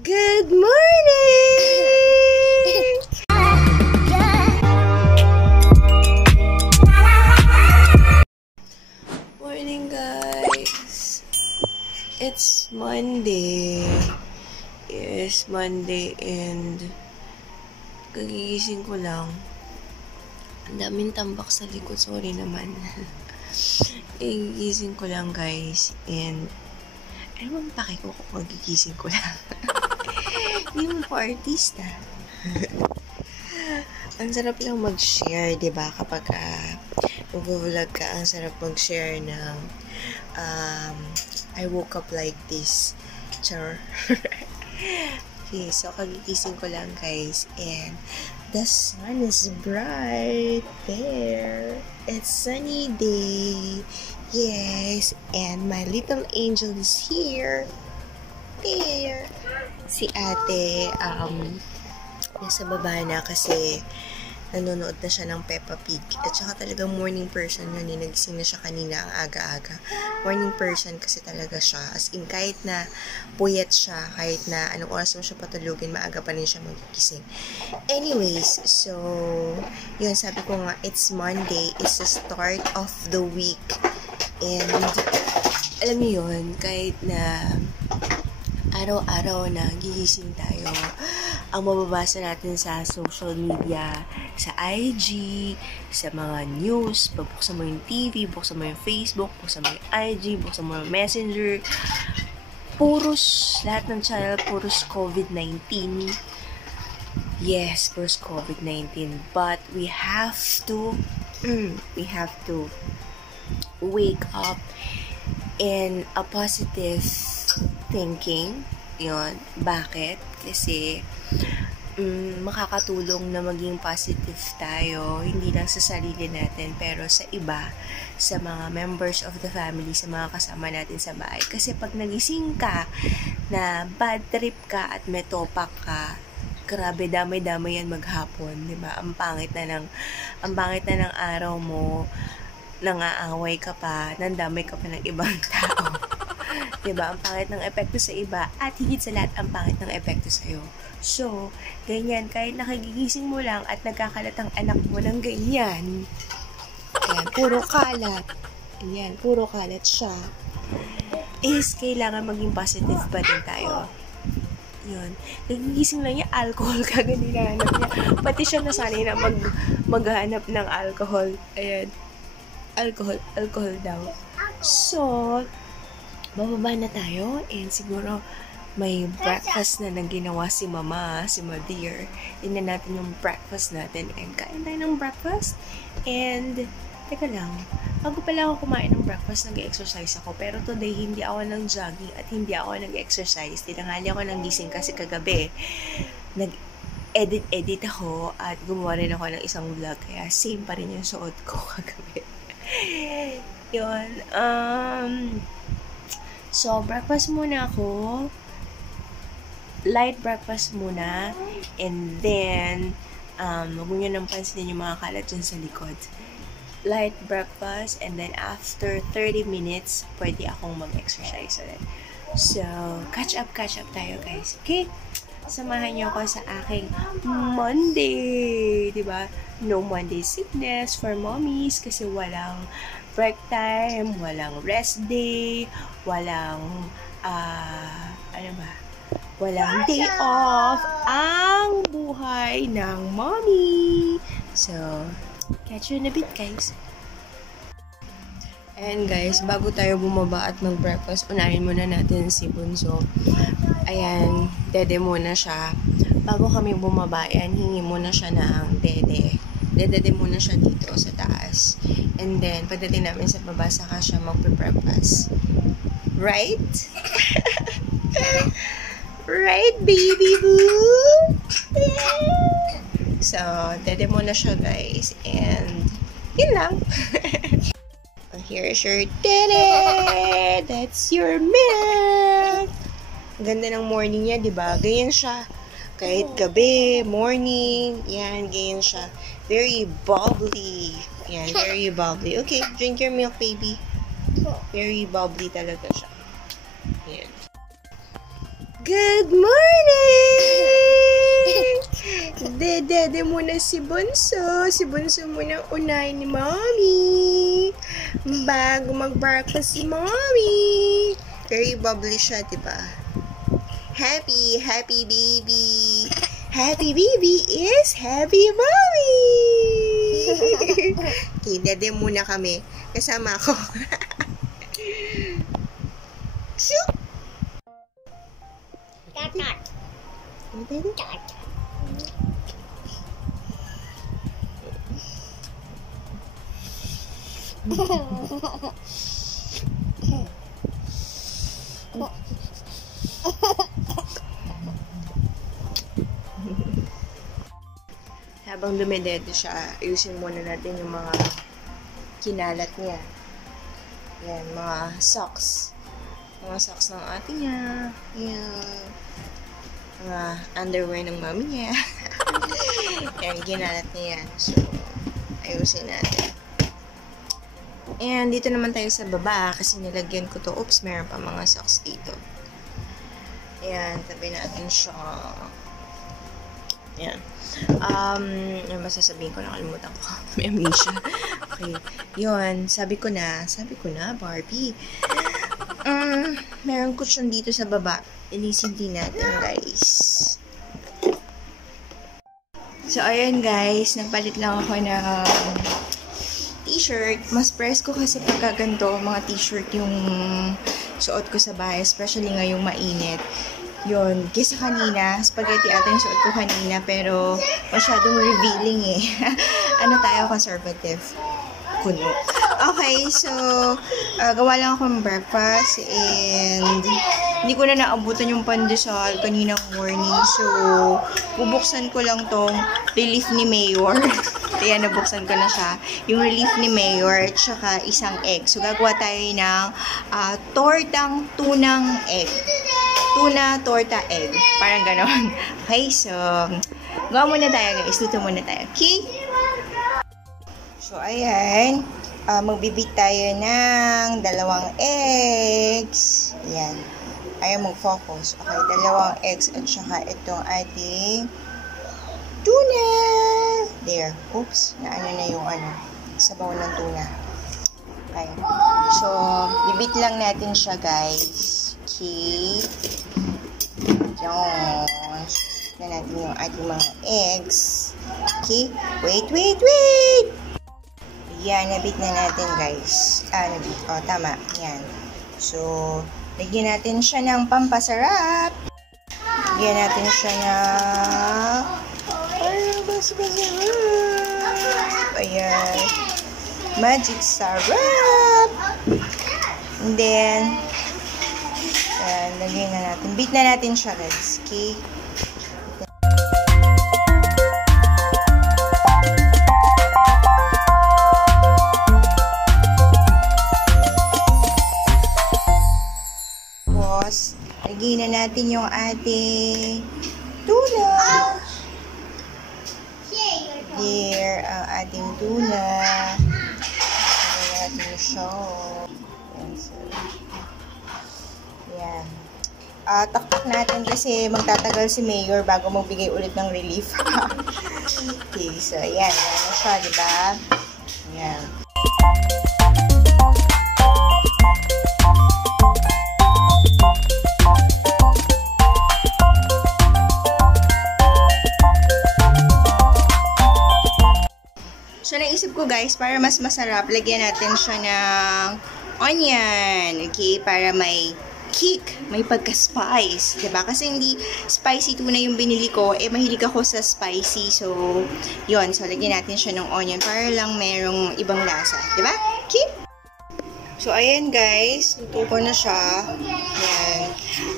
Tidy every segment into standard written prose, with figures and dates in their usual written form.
Good morning! Morning, guys. It's Monday. It's Monday and kagigising ko lang. Ang daming tambak sa likod. Sorry naman. Kagigising ko lang, guys. And ano bang pake ko kung magigising ko lang? Hindi mo po artista. Ang sarap lang mag-share, diba? Kapag mag-vlog ka, ang sarap mag-share ng I woke up like this. Char. Okay, so kagigising ko lang, guys. And the sun is bright there. It's sunny day. Yes, and my little angel is here. There. Si ate, nasa baba na kasi nanonood na siya ng Peppa Pig. At saka talagang morning person yun. Nagising na siya kanina ang aga-aga. Morning person kasi talaga siya. As in, kahit na puyat siya, kahit na anong oras mo siya patulugin, maaga pa rin siya magigising. Anyways, so, yun, sabi ko nga, it's Monday. It's the start of the week. And, alam niyo yun, kahit na araw-araw na gigising tayo, ang mababasa natin sa social media, sa IG, sa mga news, buksan mo yung TV, buksan mo yung Facebook, buksan mo yung IG, buksan mo yung Messenger, lahat ng channel, puros COVID-19. Yes, puros COVID-19. But we have to wake up in a positive thinking. Yun. Bakit? Kasi makakatulong na maging positive tayo, hindi lang sa sarili natin, pero sa iba, sa mga members of the family, sa mga kasama natin sa bahay. Kasi pag nagising ka na bad trip ka at may topak ka, grabe, damay-damay yan maghapon, di ba? Ang pangit na ng araw mo, nangaaway ka pa, nandamay ka pa ng ibang tao. Diba? Ang pangit ng epekto sa iba at higit sa lahat, ang pangit ng epekto sa'yo. So, ganyan, kahit nakagigising mo lang at nagkakalat ang anak mo ng ganyan, ayan, puro kalat. Ayan, puro kalat siya. Is, kailangan maging positive pa din tayo. Yun. Nagigising lang niya, alcohol ka, ganyan hanap niya. Pati siya nasanay na maghanap ng alcohol. Ayan. Alcohol daw. So, bababa na tayo and siguro may breakfast na ginawa si mama, si Madear. Tingnan natin yung breakfast natin and kain tayo ng breakfast. And, teka lang, bago pala ako kumain ng breakfast, nag-exercise ako. Pero today, hindi ako nag-jogging at hindi ako nag-exercise. Tinanghali ako ng gising kasi kagabi nag-edit ako at gumawa rin ako ng isang vlog. Kaya same pa rin yung suot ko kagabi. Yun, so, breakfast muna ako. Light breakfast muna. And then, huwag nyo nang pansinin yung mga kalat dyan sa likod. Light breakfast. And then, after 30 minutes, pwede akong mag-exercise ulit. So, catch up tayo, guys. Okay? Samahan nyo ako sa aking Monday. Diba? No Monday sickness for mommies kasi walang break time, walang rest day, walang walang day off ang buhay ng mommy. So, catch you in a bit, guys. And guys, bago tayo bumaba at mag-breakfast, unahin muna natin si Bunso. Ayan, dede muna siya. Bago kami bumaba, ayan, hingi muna siya ng dede. Dede muna siya dito sa taas. And then, pagdating namin sa baba, saka siya magpe-breakfast. Right? Right, baby boo? Yeah. So, dede muna siya, guys. And, yun lang. Here's your dede! That's your milk! Ganda ng morning niya, diba? Ganyan siya. Kahit gabi, morning, yan, ganyan siya. Very bubbly. Yan, very bubbly. Okay, drink your milk, baby. Very bubbly talaga siya. Yan. Good morning! Dinedede muna si Bunso. Si Bunso muna unahin ni Mommy. Bago mag-breakfast si Mommy. Very bubbly siya, diba? Happy baby. Happy baby is happy mommy. Okay, dede muna kami. Kasama ako. Shoot! Tat. Habang dumidedo siya, ayusin muna natin yung mga kinalat niya. Yan, mga socks. Mga socks ng ate niya. Yan. Mga underwear ng mami niya. Yan, kinalat niya yan. So, ayusin natin. And dito naman tayo sa baba kasi nilagyan ko to. Oops, meron pa mga socks dito. Ayan, tabi natin siya. Ayan. Ano ba sasabihin ko? Nakalimutan ko. May amnesia. Okay. Yun, sabi ko na, Barbie. Meron cushion dito sa baba. Ilisin din natin, guys. So, ayan guys, nagpalit lang ako ng t-shirt. Mas press ko kasi pagka ganito, mga t-shirt yung suot ko sa bahay, especially ngayong mainit. Yun, kesa kanina, spaghetti ata yung suot ko kanina, pero masyadong revealing eh. Ano tayo, conservative? Kuno. Okay, so, gawa lang ako ng breakfast, and hindi ko na naabutan yung pandesal kaninang morning, so, bubuksan ko lang tong relief ni Mayor. Kaya nabuksan ko na siya. Yung relief ni Mayor, at saka isang egg. So, gagawa tayo ng tortang tunang egg. Tuna, torta, egg. Parang ganon. Okay, so, gawa muna tayo guys. Luto muna tayo. Okay? So, ayan. Magbibit tayo ng 2 eggs. Ayan. Ayan, mag-focus. Okay, 2 eggs at saka itong ating tuna. There. Oops. Naano na yung sabaw ng tuna. Okay. So, bibit lang natin siya guys. Okay. Yan. Na natin yung ating mga eggs. Okay. Wait. Yan. Nabit na natin guys. Nabit. Oh, tama. Yan. So, lagyan natin siya ng pampasarap. Lagyan natin siya ng ayan. Magic sarap. And then, ayan, lagyan na natin. Beat na natin siya guys. Okay? Tapos, lagyan na natin yung ating tuna. Here, ang ating tuna. Lagyan natin siya. Yan. Takpak natin kasi magtatagal si Mayor bago magbigay ulit ng relief. Okay, so ayan. Ayan na siya, diba? Ayan. So, naisip ko guys, para mas masarap, lagyan natin siya ng onion. Okay? Para may kick, may pagka-spice. Diba? Kasi hindi spicy tuna yung binili ko. Mahilig ako sa spicy. So, yun. So, lagyan natin siya ng onion para lang merong ibang lasa. Diba? Okay? So, ayan guys. Luto ko na siya. Ayan.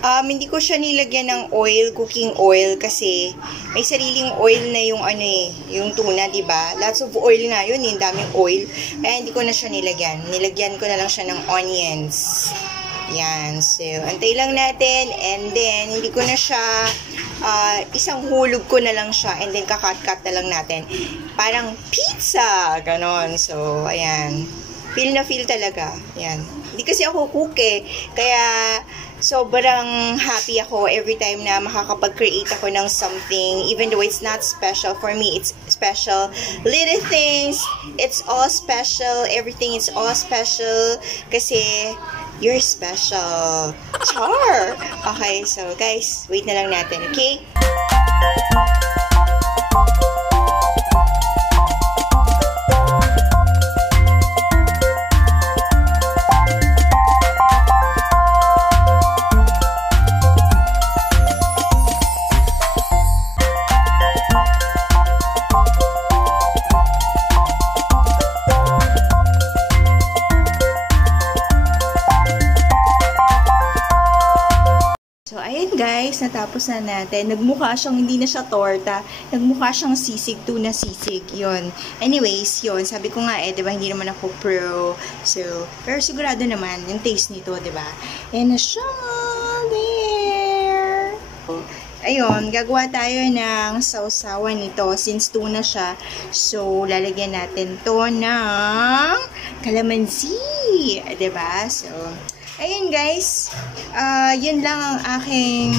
Hindi ko siya nilagyan ng oil, cooking oil, kasi may sariling oil na yung yung tuna, diba? Lots of oil na yun, daming oil. Kaya hindi ko na siya nilagyan. Nilagyan ko na lang siya ng onions. Yan. So, antay lang natin, and then, hindi ko na siya, isang hulog ko na lang siya, and then, kakat-cut na lang natin. Parang pizza! Ganon. So, ayan. Feel na feel talaga. Yan. Hindi kasi ako cook eh. Kaya, sobrang happy ako every time na makakapag-create ako ng something, even though it's not special. For me, it's special. Little things, it's all special. Everything is all special kasi you're special. Char! Okay, so guys, wait na lang natin, okay? Guys, natapos na natin. Nagmukha siyang, hindi na siya torta. Nagmukha siyang sisig, tuna sisig. Yun. Anyways, yun. Sabi ko nga diba, hindi naman ako pro. So, pero sigurado naman, yung taste nito, diba? And na siya, there. Ayun, gagawa tayo ng sausawan nito since tuna siya. So, lalagyan natin to ng calamansi. Diba? So, ayun guys, yun lang ang aking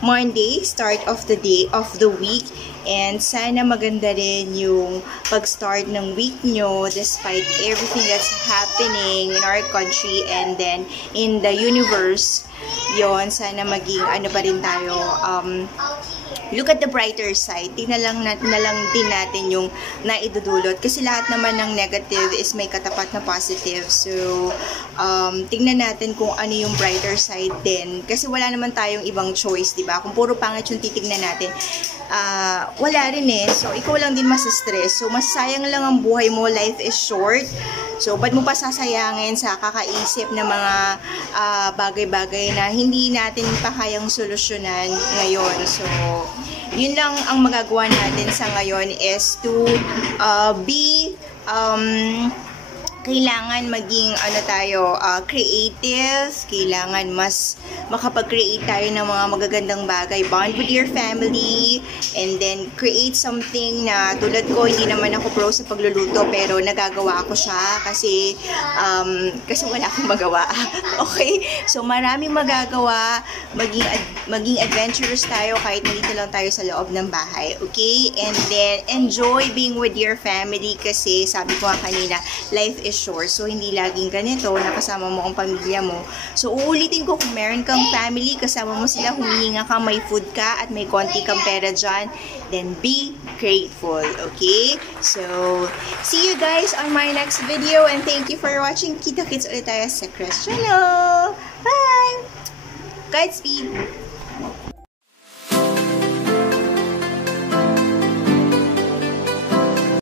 Monday, start of the day, of the week. And sana maganda rin yung pag-start ng week nyo despite everything that's happening in our country and then in the universe. Yun, sana maging ano pa rin tayo, look at the brighter side. Tingnan lang din natin yung naidudulot. Kasi lahat naman ng negative is may katapat na positive. So, tingnan natin kung ano yung brighter side din. Kasi wala naman tayong ibang choice, diba? Kung puro pangit yung titignan natin, wala rin eh. So, ikaw lang din masistress. So, masasayang lang ang buhay mo. Life is short. So, ba't mo pa sasayangin sa kakaisip na mga bagay-bagay na hindi natin pa kayang solusyonan ngayon. So, yun lang ang magagawa natin sa ngayon is to kailangan maging creative, kailangan mas makapag-create tayo ng mga magagandang bagay, bond with your family, and then create something na tulad ko, hindi naman ako pro sa pagluluto, pero nagagawa ako siya kasi wala akong magawa. Okay? So, maraming magagawa, maging adventurous tayo kahit nandito lang tayo sa loob ng bahay. Okay? And then, enjoy being with your family kasi sabi ko nga kanina, life is short. So, hindi laging ganito, nakasama mo ang pamilya mo. So, uulitin ko kung meron kang family, kasama mo sila, humihinga ka, may food ka, at may konti kang pera dyan, then be grateful. Okay? So, see you guys on my next video and thank you for watching. Kita-kits ulit tayo sa Chris channel. Bye! Godspeed!